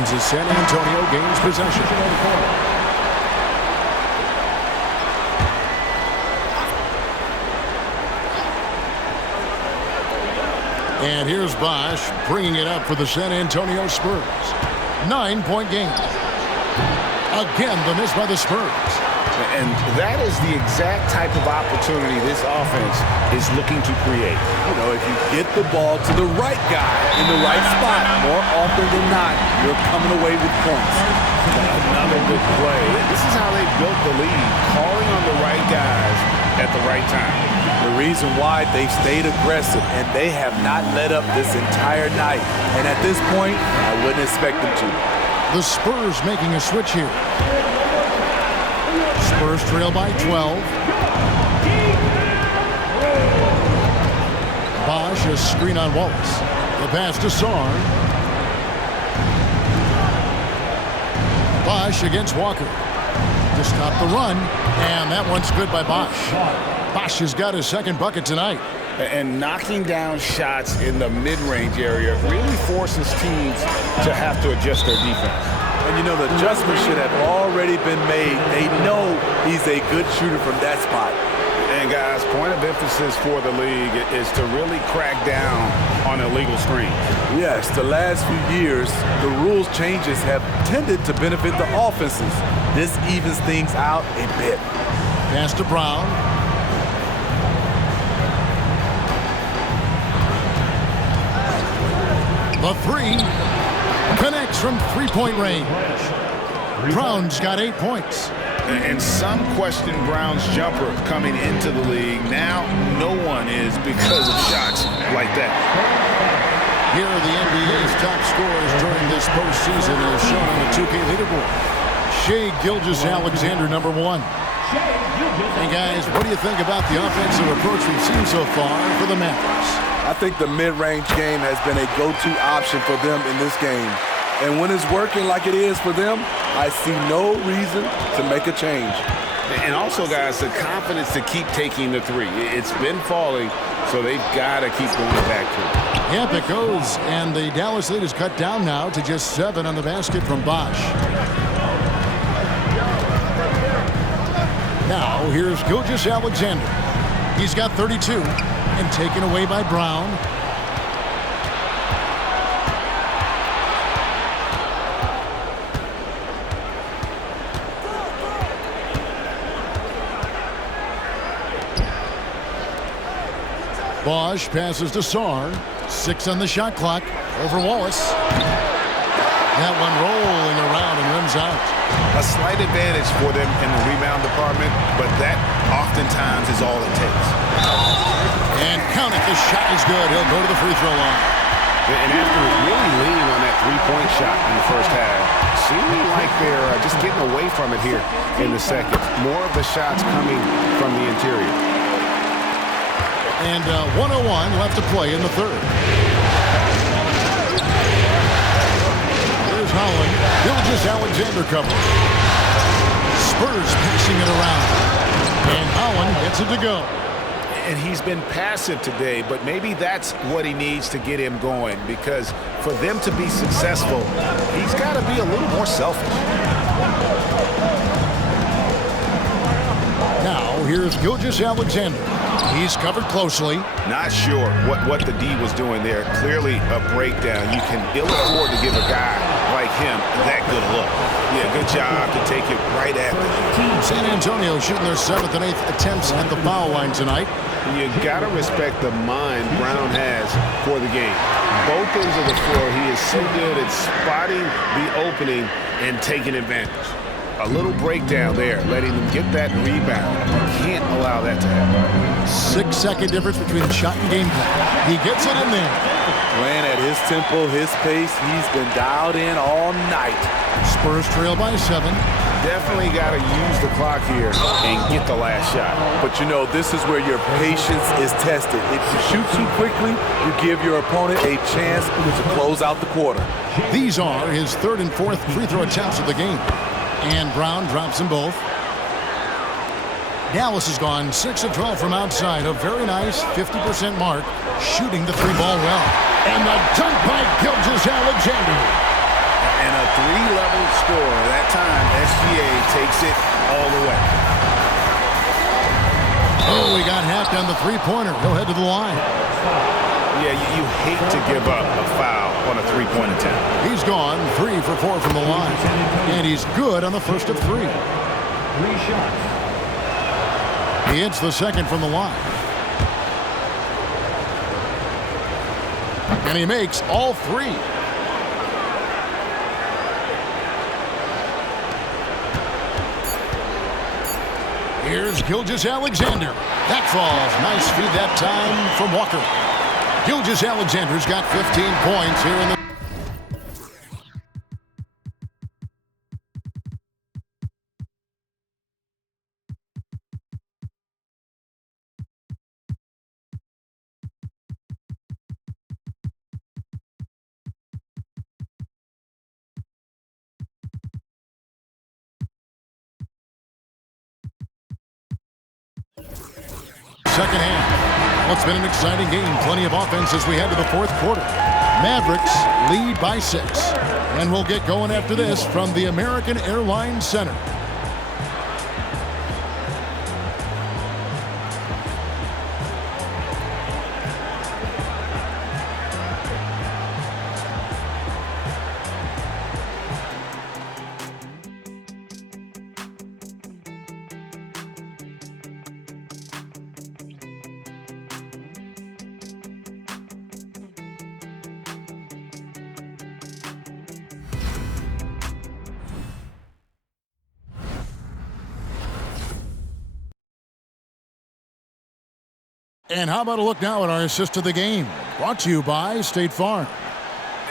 shortens as San Antonio gains possession. And here's Bosch bringing it up for the San Antonio Spurs. 9-point game. Again, the miss by the Spurs. And that is the exact type of opportunity this offense is looking to create. You know, if you get the ball to the right guy in the right spot, more often than not, you're coming away with points. Another good play. This is how they built the lead, calling on the right guys at the right time. The reason why they've stayed aggressive, and they have not let up this entire night. And at this point, I wouldn't expect them to. The Spurs making a switch here. Spurs trail by 12. Bosch, a screen on Wallace. The pass to Sarr. Bosch against Walker. To stop the run. And that one's good by Bosch. Bosch has got his second bucket tonight. And knocking down shots in the mid-range area really forces teams to have to adjust their defense. And you know, the adjustment should have already been made. They know he's a good shooter from that spot. And guys, point of emphasis for the league is to really crack down on illegal screens. Yes, the last few years, the rules changes have tended to benefit the offenses. This evens things out a bit. Pass to Brown. The three connects from three-point range. Brown's got 8 points. And some question Brown's jumper coming into the league. Now no one is because of shots like that. Here are the NBA's top scorers during this postseason as shown on the 2K leaderboard. Shai Gilgeous-Alexander, number 1. Hey guys, what do you think about the offensive approach we've seen so far for the Mavs? I think the mid-range game has been a go-to option for them in this game. And when it's working like it is for them, I see no reason to make a change. And also, guys, the confidence to keep taking the three. It's been falling, so they've got to keep going back to it. Yep, it goes. And the Dallas lead is cut down now to just 7 on the basket from Bosch. Now, here's Gilgeous-Alexander. He's got 32 and taken away by Brown. Bosch passes to Sarr. 6 on the shot clock. Over Wallace. That one rolling around and rims out. A slight advantage for them in the rebound department, but that oftentimes is all it takes. And count it. The shot is good. He'll go to the free throw line. And after really leaning on that three-point shot in the first half, seeming like they're just getting away from it here in the second. More of the shots coming from the interior. And 101 left to play in the third. There's Holland. Gilgeous-Alexander covers. Spurs passing it around. And Holland gets it to go. And he's been passive today, but maybe that's what he needs to get him going, because for them to be successful, he's got to be a little more selfish. Now, here's Gilgeous-Alexander. He's covered closely. Not sure what the D was doing there. Clearly a breakdown. You can ill afford to give a guy like him that good look. Yeah, good job to take it right at them. San Antonio shooting their 7th and 8th attempts at the foul line tonight. You got to respect the mind Brown has for the game. Both ends of the floor, he is so good at spotting the opening and taking advantage. A little breakdown there, letting them get that rebound. You can't allow that to happen. 6-second difference between shot and game plan. He gets it in there. Playing at his tempo, his pace, he's been dialed in all night. Spurs trail by 7. Definitely got to use the clock here and get the last shot. But you know, this is where your patience is tested. If you shoot too quickly, you give your opponent a chance to close out the quarter. These are his 3rd and 4th free throw attempts of the game. And Brown drops them both. Dallas has gone 6 of 12 from outside. A very nice 50% mark. Shooting the 3-ball well. And the dunk by Gilgeous-Alexander. And a three-level scorer. That time, SGA takes it all the way. Oh, he got hacked on the three-pointer. He'll head to the line. Yeah, you hate to give up a foul on a three-point attempt. He's gone 3 for 4 from the line. And he's good on the first of 3. 3 shots. He hits the second from the line. And he makes all 3. Here's Gilgeous-Alexander. That falls. Nice feed that time from Walker. Gilgeous-Alexander's got 15 points here in the... Second half. Well, it's been an exciting game. Plenty of offense as we head to the fourth quarter. Mavericks lead by 6. And we'll get going after this from the American Airlines Center. And how about a look now at our assist of the game? Brought to you by State Farm.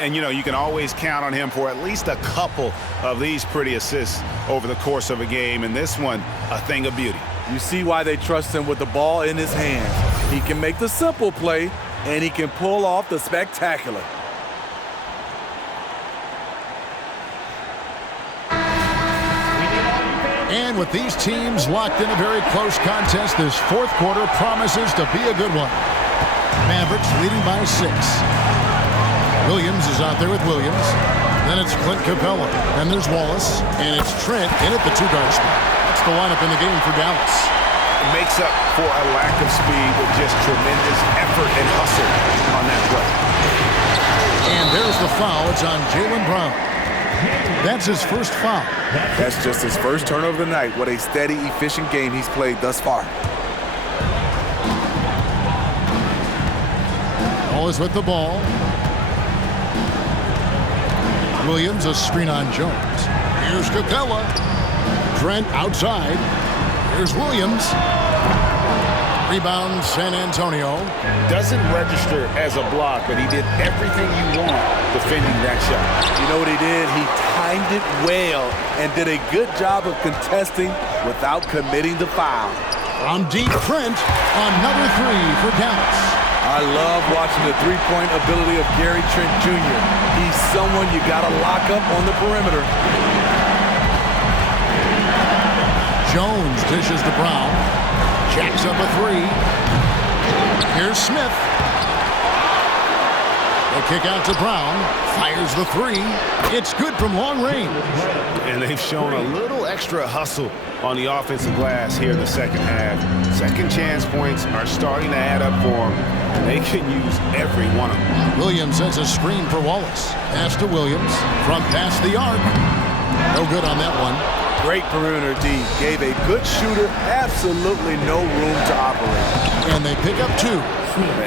And, you can always count on him for at least a couple of these pretty assists over the course of a game. And this one, a thing of beauty. You see why they trust him with the ball in his hands. He can make the simple play, and he can pull off the spectacular. And with these teams locked in a very close contest, this fourth quarter promises to be a good one. Mavericks leading by 6. Williams is out there with Williams. Then it's Clint Capella. Then there's Wallace. And it's Trent in at the 2-guard spot. That's the lineup in the game for Dallas. It makes up for a lack of speed with just tremendous effort and hustle on that play. And there's the foul. It's on Jaylen Brown. That's his first foul. That's just his first turnover of the night. What a steady, efficient game he's played thus far. Wallace with the ball. Williams, a screen on Jones. Here's Capella. Trent outside. Here's Williams. Rebound, San Antonio. Doesn't register as a block, but he did everything you want defending that shot. You know what he did? He timed it well and did a good job of contesting without committing the foul. From deep, Trent, another 3 for Dallas. I love watching the three-point ability of Gary Trent Jr. He's someone you got to lock up on the perimeter. Jones dishes to Brown. Jacks up a 3. Here's Smith. The kick out to Brown. Fires the 3. It's good from long range. And they've shown a little extra hustle on the offensive glass here in the second half. Second chance points are starting to add up for them, and they can use every one of them. Williams has a screen for Wallace. Pass to Williams. From past the arc. No good on that one. Great perimeter D. Gave a good shooter absolutely no room to operate. And they pick up 2.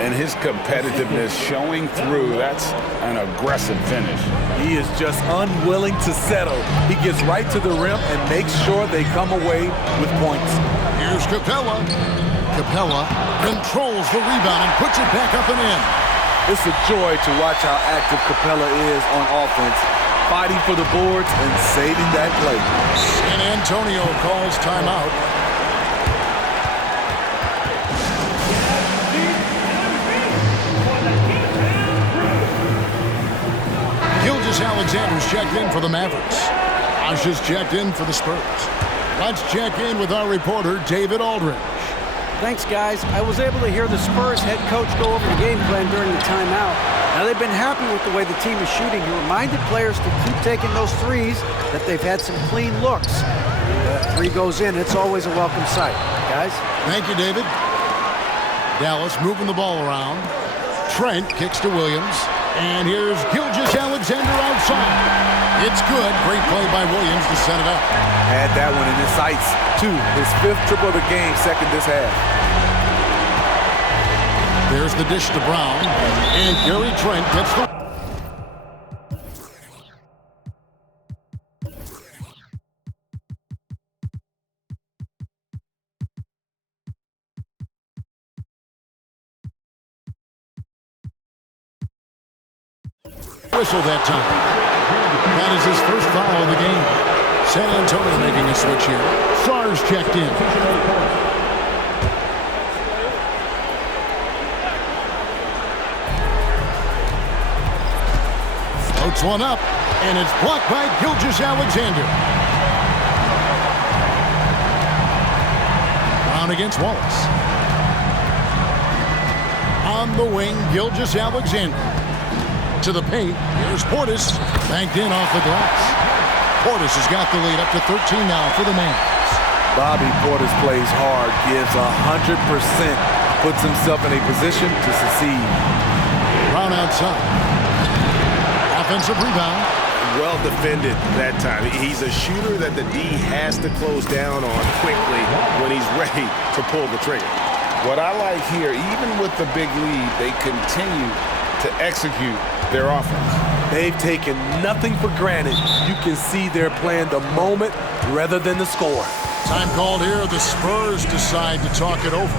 And his competitiveness showing through. That's an aggressive finish. He is just unwilling to settle. He gets right to the rim and makes sure they come away with points. Here's Capella. Capella controls the rebound and puts it back up and in. It's a joy to watch how active Capella is on offense, fighting for the boards and saving that play. San Antonio calls timeout. Gilgeous-Alexander's checked in for the Mavericks. Josh is checked in for the Spurs. Let's check in with our reporter, David Aldridge. Thanks, guys. I was able to hear the Spurs head coach go over the game plan during the timeout. Now, they've been happy with the way the team is shooting. He reminded players to keep taking those threes, that they've had some clean looks. And three goes in, it's always a welcome sight. Guys? Thank you, David. Dallas moving the ball around. Trent kicks to Williams. And here's Gilgeous-Alexander outside. It's good. Great play by Williams to set it up. Had that one in his sights, too. His 5th triple of the game, second this half. There's the dish to Brown. And Gary Trent gets the... whistle that time. That is his first foul of the game. San Antonio making a switch here. Sars checked in. Floats one up, and it's blocked by Gilgeous-Alexander. Brown against Wallace. On the wing, Gilgeous-Alexander. To the paint. Here's Portis. Banked in off the glass. Portis has got the lead up to 13 now for the Mavs. Bobby Portis plays hard, gives 100%, puts himself in a position to succeed. Brown outside. Offensive rebound. Well defended that time. He's a shooter that the D has to close down on quickly when he's ready to pull the trigger. What I like here, even with the big lead, they continue to execute their offense. They've taken nothing for granted. You can see they're playing the moment rather than the score. Time called here. The Spurs decide to talk it over.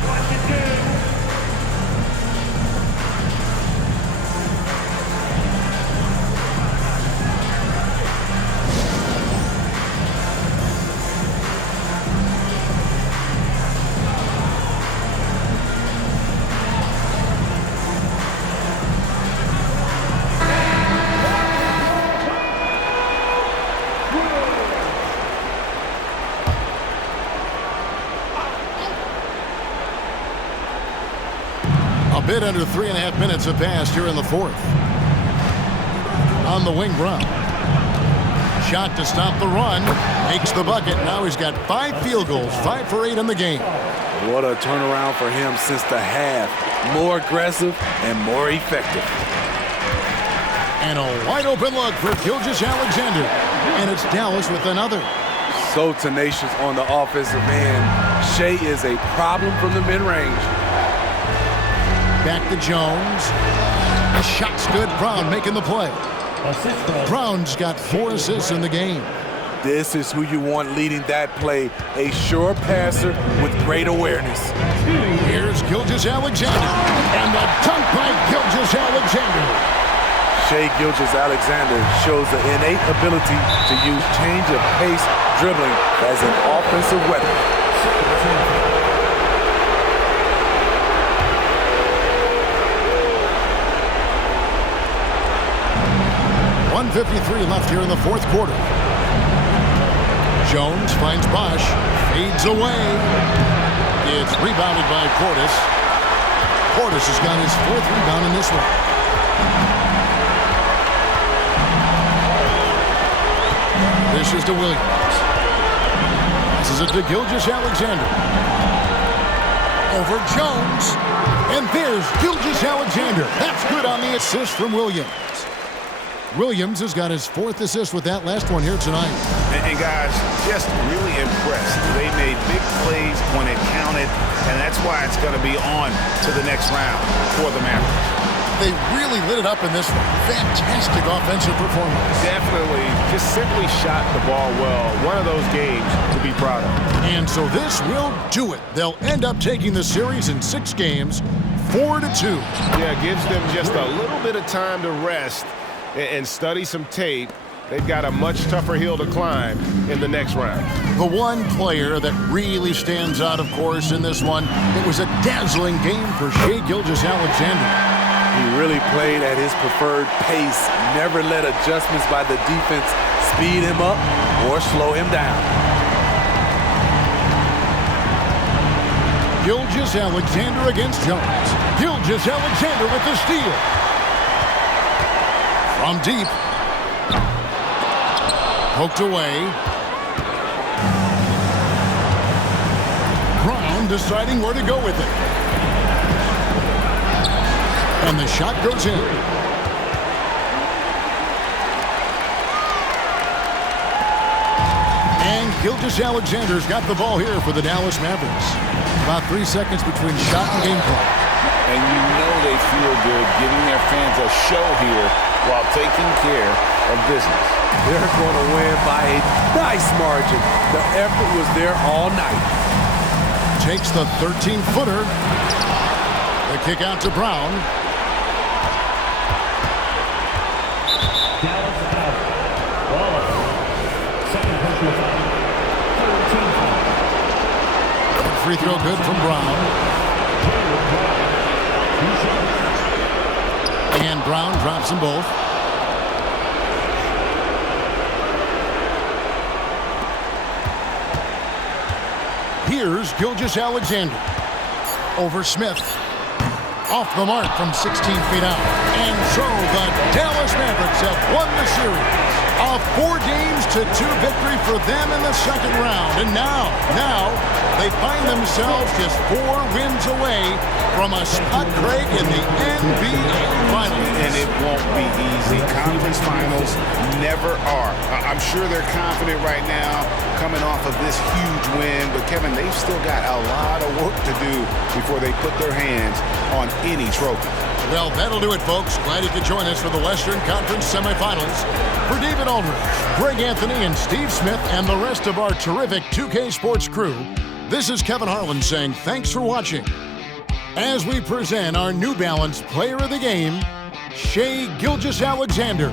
Bit under 3.5 minutes have passed here in the fourth. On the wing, Brown. Shot to stop the run. Makes the bucket. Now he's got 5 field goals, 5 for 8 in the game. What a turnaround for him since the half. More aggressive and more effective. And a wide open look for Gilgeous-Alexander. And it's Dallas with another. So tenacious on the offensive end. Shea is a problem from the mid-range. Back to Jones. The shot's good. Brown making the play. Brown's got 4 assists in the game. This is who you want leading that play. A sure passer with great awareness. Here's Gilgeous-Alexander. And the dunk by Gilgeous-Alexander. Shai Gilgeous-Alexander shows the innate ability to use change of pace dribbling as an offensive weapon. 1:53 left here in the fourth quarter. Jones finds Bosch, fades away. It's rebounded by Portis. Portis has got his 4th rebound in this one. This is to Williams. Passes it to Gilgeous-Alexander. Over Jones. And there's Gilgeous-Alexander. That's good on the assist from Williams. Williams has got his 4th assist with that last one here tonight. And guys, just really impressed. They made big plays when it counted, and that's why it's going to be on to the next round for the Mavericks. They really lit it up in this one. Fantastic offensive performance. Definitely. Just simply shot the ball well. One of those games to be proud of. And so this will do it. They'll end up taking the series in 6 games, 4-2. Yeah, gives them just a little bit of time to rest and study some tape. They've got a much tougher hill to climb in the next round. The one player that really stands out, of course, in this one, it was a dazzling game for Shai Gilgeous-Alexander. He really played at his preferred pace, never let adjustments by the defense speed him up or slow him down. Gilgeous-Alexander against Jones. Gilgeous-Alexander with the steal. From deep. Poked away. Brown deciding where to go with it. And the shot goes in. And Gilgeous-Alexander's got the ball here for the Dallas Mavericks. About 3 seconds between shot and game clock. And you know they feel good giving their fans a show here while taking care of business. They're going to win by a nice margin. The effort was there all night. Takes the 13-footer. The kick out to Brown. Dallas out. Wallace. Second personal foul. 13 foul. Free throw good from Brown. And Brown drops them both. Here's Gilgeous-Alexander. Over Smith. Off the mark from 16 feet out. And so the Dallas Mavericks have won the series. A 4-2 victory for them in the second round. And now they find themselves just 4 wins away from a spot, Craig, in the NBA Finals. And it won't be easy. Conference finals never are. I'm sure they're confident right now coming off of this huge win. But, Kevin, they've still got a lot of work to do before they put their hands on any trophy. Well, that'll do it, folks. Glad you could join us for the Western Conference semifinals. For David Aldridge, Greg Anthony, and Steve Smith, and the rest of our terrific 2K Sports crew, this is Kevin Harlan saying thanks for watching. As we present our New Balance Player of the Game, Shai Gilgeous-Alexander.